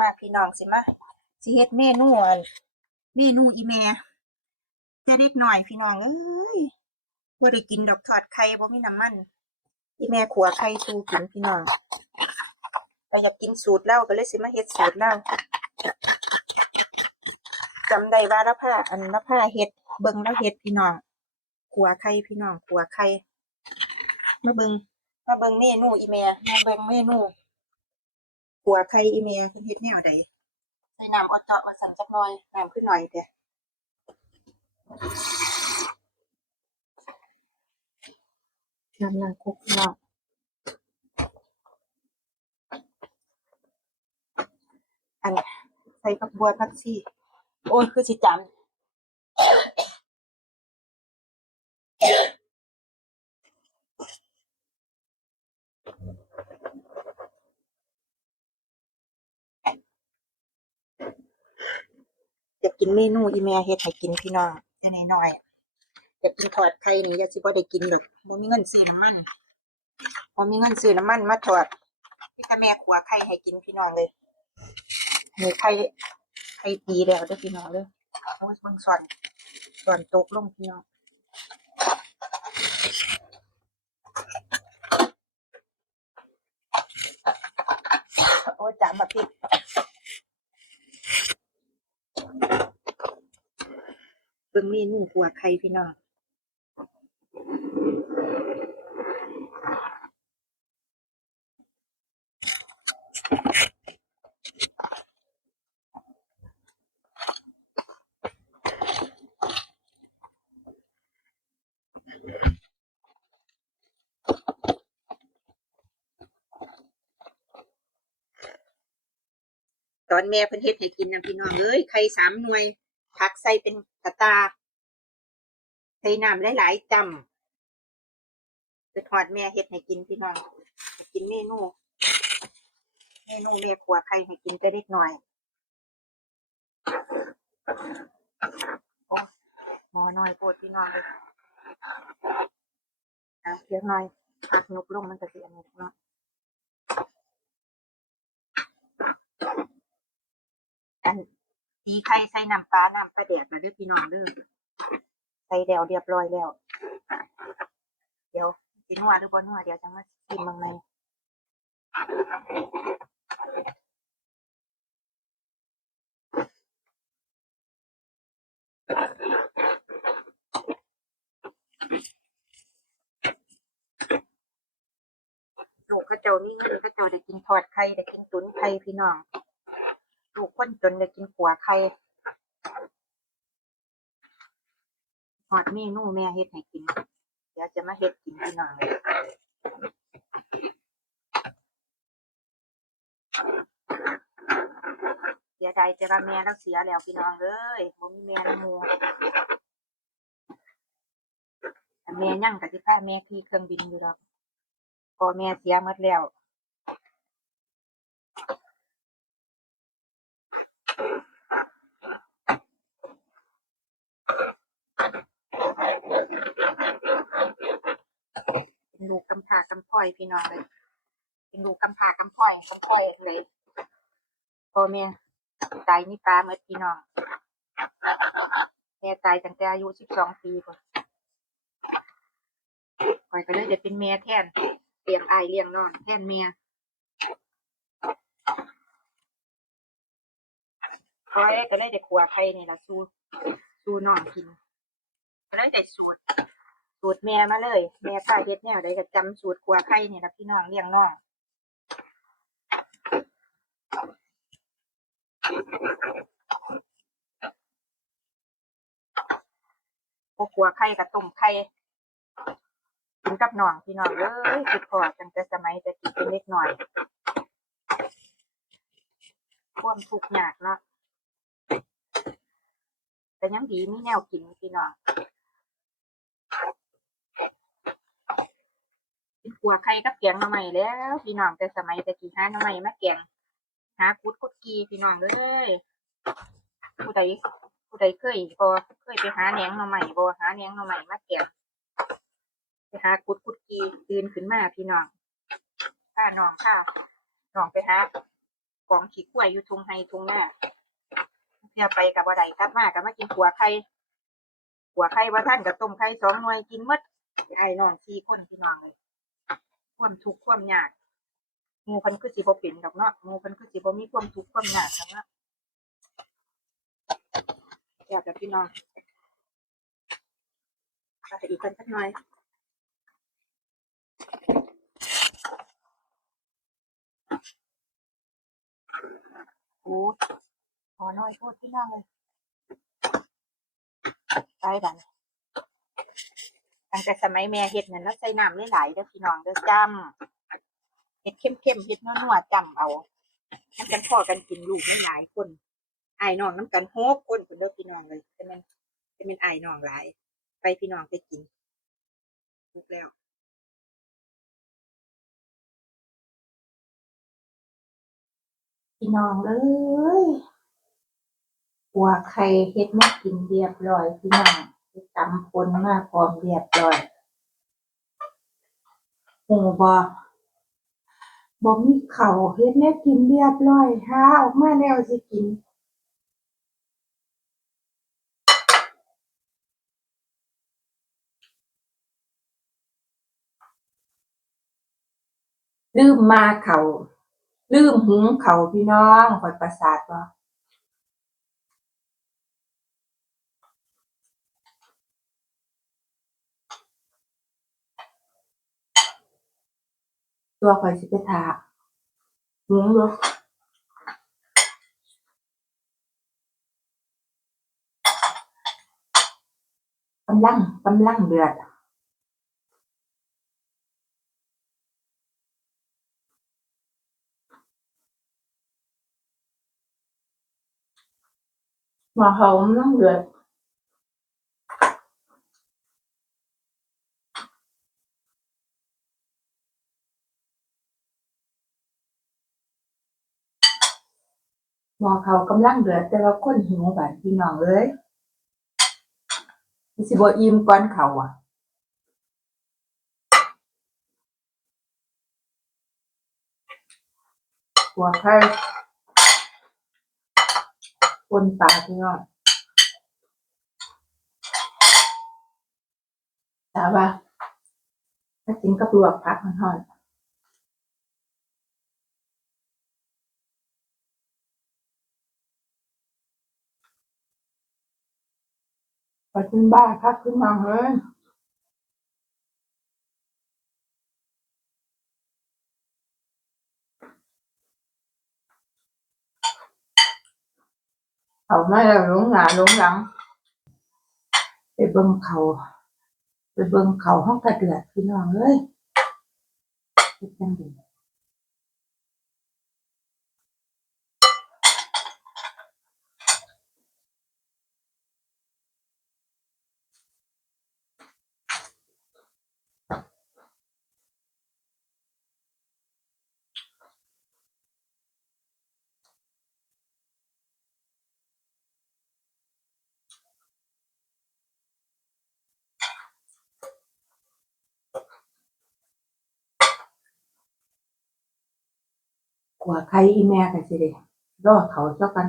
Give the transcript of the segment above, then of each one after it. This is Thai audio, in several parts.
มาพี่น้องสิมาสิเฮ็ดเมนูอันเมนูอีแม่แต่เล็กหน่อยพี่น้องเอ้ยบ่ได้กินดอกทอดไข่บ่มีน้ำมันอีแม่ขัวไข่สูกินพี่น้องก็อยากกินสูตรเล่าก็เลยสิมาเฮ็ดสูตรเล่าจำได้ว่าละผ้าอันละผ้าเฮ็ดเบิ่งแล้วเฮ็ดพี่น้องขัวไข่พี่น้องขัวไข่มาเบิ่งมาเบิ่งเมนูอีแม่มาเบิ่งเมนู ขัวไข่อีเมียเพิ่นเฮ็ดแนวใดใส่น้ำเอาเจาะมาสั่นจักหน่อยน้ำขึ้นหน่อยเด้น้ำล้างคุกเนาะอันใส่ผักบัวผักชีโอ้ยคือสิจำอยา กินเมนูอีเมียเฮ็ดให้กินพี่น้องแค่น้อยๆอยากกินทอดไข่นี่อยากสิบ่ได้กินดอกบ่มีเงินซื้อน้ำมันบ่มีเงินซื้อน้ำมันมาทอดพี่แต่แม่ขัวไข่ให้กินพี่น้องเลยนี่ไข่ไข่ตีแล้วเด้อพี่น้องเด้อโอ้ยเบิ่งส่วนส่วนตกลงพี่น้องโอ้ยจำมาพี่เบิ่งเมนูขัวไข่พี่น้องตอนแม่เพิ่นเฮ็ดให้กินนะพี่น้องเอ้ยไข่สามหน่วย ผักใส่เป็นกระตา ใส่น้ำหลายๆจำจะทอดแม่เฮ็ดให้กินพี่น้องกินเมนูเมนูแม่ขัวไข่ให้กินแต่เล็กน้อยโอ้หมอน้อยโปรดพี่น้องเลยอะเดี๋ยวหน่อยพักนุกลงมันจะเสียนนี้เนาะอัน ตีไข่ใส่น้ำปลาน้ำปลาแดดมาเด้อพี่น้องเด้อใส่แล้วเรียบร้อยแล้ว เดี๋ยวสินัวหรือบ่นัวเดี๋ยวจะมาชิมเมืองในลูกเขาเจ้านี่เงินเขาเจ้าได้กินทอดไข่ได้กินตุ๋นไข่พี่น้อง ลูกคนจนได้กินขัวไข่ทอดเมนูแม่เฮ็ดให้กิน เดี๋ยวจะมาเฮ็ดกินพี่น้องเลยเสียดายแต่ว่าแม่เราเสียแล้วพี่น้องเอ้ยบ่มีแม่ละมูแต่แม่ยังก็สิพาแม่ขี่เครื่องบินอยู่ดอกพอแม่เสียหมดแล้ว เป็นลูกกำพร้ากำพร้อยพี่น้องเลยเป็นลูกกำพร้ากำพร้อยกำพร้อยเลยพ่อแม่ตายนี่ปลาเมื่อพี่น้องแม่ตายตั้งแต่อายุสิบสองปีก่อนก่อยก็เลยจะเป็นแม่แทนเลี้ยงอายเลี้ยงนองแทนแม่ ก่อยก็เลยจะขัวไข่นี่ละสู้สู้น้องกิน ก็เลยได้สูตร สูตรแม่มาเลย แม่ข้าเฮ็ดแนวใดก็จำสูตรขัวไข่นี่ละพี่น้องเลี้ยงน้องพวกขัวไข่กับต้มไข่กินกับน้องพี่น้องเอ้ยคิดพอตั้งแต่สมัยแต่กินนเล็กหน่อย ความทุกข์ยากเนาะ แต่ยังดีมีแนวกินพี่น้องเป็นขัวไข่กับแกงหน่อไม้แล้วพี่น้องแต่สมัยแต่กี่หาหน่อไม้มาแกงหากุดกุดกีพี่น้องเลยผู้ใดผู้ใดเคยบ่เคยไปหาแหนงหน่อไม้บ่หาแหนงหน่อไม้มาแกงไปหากุดกุดกีตื่นขึ้นมาพี่น้องข้าน้องข้าน้องไปหากองขี้กล้วยอยู่ทงไฮทงหน้า เพื่อไปกับบ่ได้กลับมาก็มากินขัวไข่ขัวไข่ว่าท่านกับต้มไข่สองหน่วยกินมดไอ้น้องสี่คนพี่น้องเลยความทุกข์ความยากหมู่เพิ่นคือสิบ่เป็นดอกเนาะหมู่เพิ่นคือสิบ่มีความทุกข์ความยากจังนาะอยากกับพี่น้องก็จะอีกคนสักหน่อยโอ้ พอน้อยโทษพี่น้องเลยไปดันตั้งแต่สมัยแม่เฮ็ดนั่นแล้วใส่น้ำหลายๆเด้อพี่น้องเด้อจำเฮ็ดเข้มๆเฮ็ดนัวๆจำเอามันกันพอกันกินลูกไม่หลายคนไอายน้องน้ำกันหกคนคนเด้อพี่น้องเลยจะเป็นจะเป็นไอายน้องหลาย ไปพี่น้องไปกินทุกแล้วพี่น้องเอ้ย หัวไข่เฮ็ดมากินเรียบร้อยพี่น้องตำปนมาพร้อมเรียบร้อยหูบ่บ่มีข้าวเฮ็ดแนวกินเรียบร้อยหาออกมาแล้วสิกินลืมมาเขาลืมหุงเขาพี่น้องข่อยประสาทบ่ ตัวข่อยสิไปทาหุงดูกำลังกำลังเดือดหมาหอมน้ำเดือด หมอเขากำลังเดือดแต่ว่าคนหิวบานพี่น้องเอ้ยสิบอิ่มก่อนเขาอะหัวไข่ปนปลาพี่น้องแต่ว่าถ้ากินกับลวกผักมันหอน ไปขึ้นบ้านพักขึ้นมาเลยเอาไม่แล้วหลงหน้าหลงหลัง ไปเบิ่งเขา ไปเบิ่งเขาห้องกระเดือดพี่น้องเอ้ยเฮ็ดจังได๋ัว่าใครอีแม่ก็สิได้รอเขาเจ้ากัน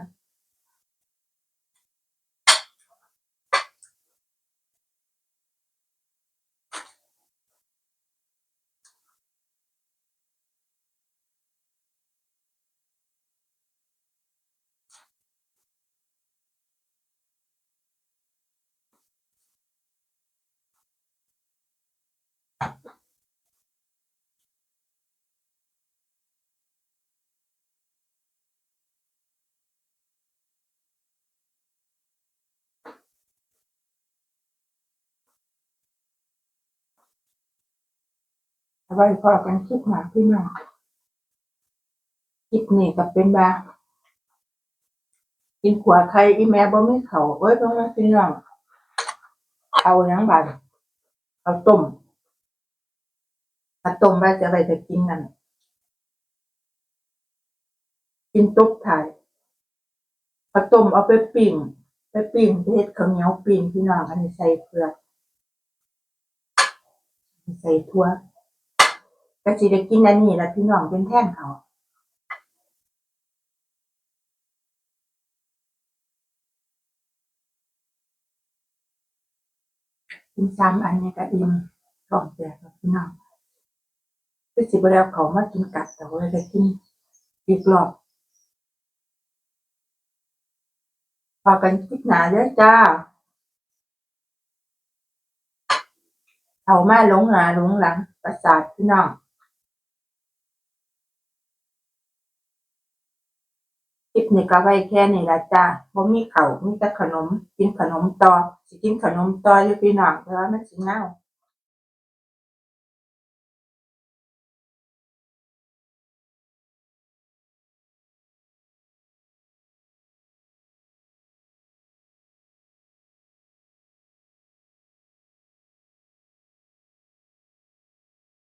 ไว้พอกันคลิปหน้าพี่น้องคลิปนี้ก็เป็นบากินขวาใครอีแม่บ่ไมีเขาเอ้ยบ่มาพี่น้องเอาหยังบาดเอาต้มถ้าต้มไว้จะไว้จะกินนั่นกินตุ๊กถ่ายเอาต้มเอาไปปิ้งไปปิ้งเฮ็ดข้าวเหนียวปิ้งพี่น้องอันนี้ใส่เผือกใส่ถั่ว ก็สิได้กินอันนี้ละพี่น้องเป็นแท่งเขาินซ้ำอันนี้ก็อิ่มท้องแตกพี่น้องก็สิบแล้วเขามากินกัดแต่ว่าจะกินอีกรอบพอกันคิดหนาเยอะจ้าเอามาหลงหนาหลงหลังประสาทพี่น้อง คลิปนี้ก็ไว้แค่นี้ละจ้าบ่มีเขาวมีแต่ขนม กินขนมต่อ สิกินขนมต่ออยู่พี่น้องเพราะว่ามันสิเน่า